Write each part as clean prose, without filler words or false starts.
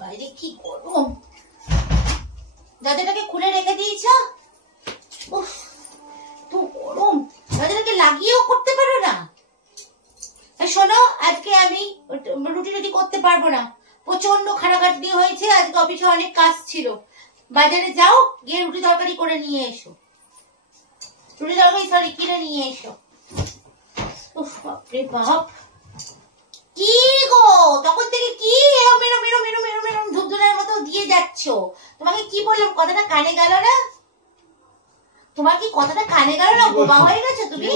বাইরে কি গরম। দরজাটাকে খুলে রেখে দিয়েছ? উফ, তো গরম। দরজাটাকে লাগিয়েও করতে পারো না? শোনো, আজকে আমি রুটি রুটি করতে পারবো না, প্রচন্ড খাটাখাটনি হয়েছে। আজকে অফিসে অনেক কাজ ছিল। বাজারে যাও, গিয়ে রুটি তরকারি করে নিয়ে এসো। রুটি তরকারি সরি কিনে নিয়ে এসো। উফ বাপরে বাপ, কি গো তখন থেকে কি মেরো মেরো মেরো মেরো মেরো ধুপধুলার মতো দিয়ে যাচ্ছ? তোমাকে কি বললাম, কথাটা কানে গেল না? তোমার কি কথাটা কানে গেল না? বোবা হয়ে গেছো তুমি?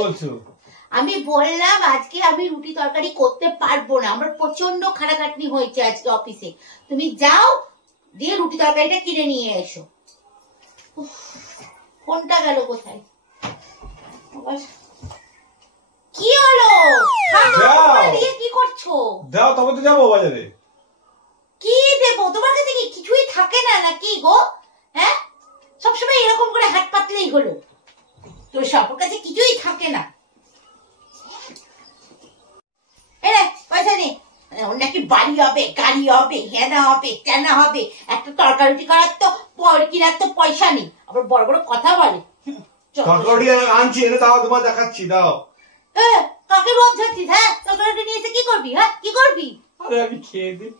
আমি বললাম আজকে আমি রুটি তরকারি করতে পারবো না, আমার প্রচন্ড খাটাখাটনি হয়েছে আজকে অফিসে। তুমি যাও, দিয়ে রুটি তরকারিটা কিনে নিয়ে এসো। ফোনটা গেল কোথায়? কি হলো? কি করছো? দাও, তবে তো যাবো বাজারে। কি দেবো? তোমার কাছে কি কিছুই থাকে না নাকি গো? হ্যাঁ, সবসময় এরকম করে হাত পাতলেই হলো। তোর সবার কাছে কিছুই থাকে না। পয়সা নেই, ওর নাকি বাড়ি হবে, গাড়ি হবে, হেনা হবে, তেনা হবে। একটা তরকারি করার তো কিনার তো পয়সা নেই, আবার বড় বড় কথা বলে। তরকারি আনছি, এনে তাও তোমার দেখাচ্ছি, দাও। কাকে বোঝাচ্ছিস? হ্যাঁ, তরকারিটা নিয়ে এসে কি করবি? হ্যাঁ, কি করবি? আরে আমি খেয়ে দিই।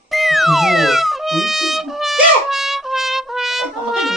আমাকে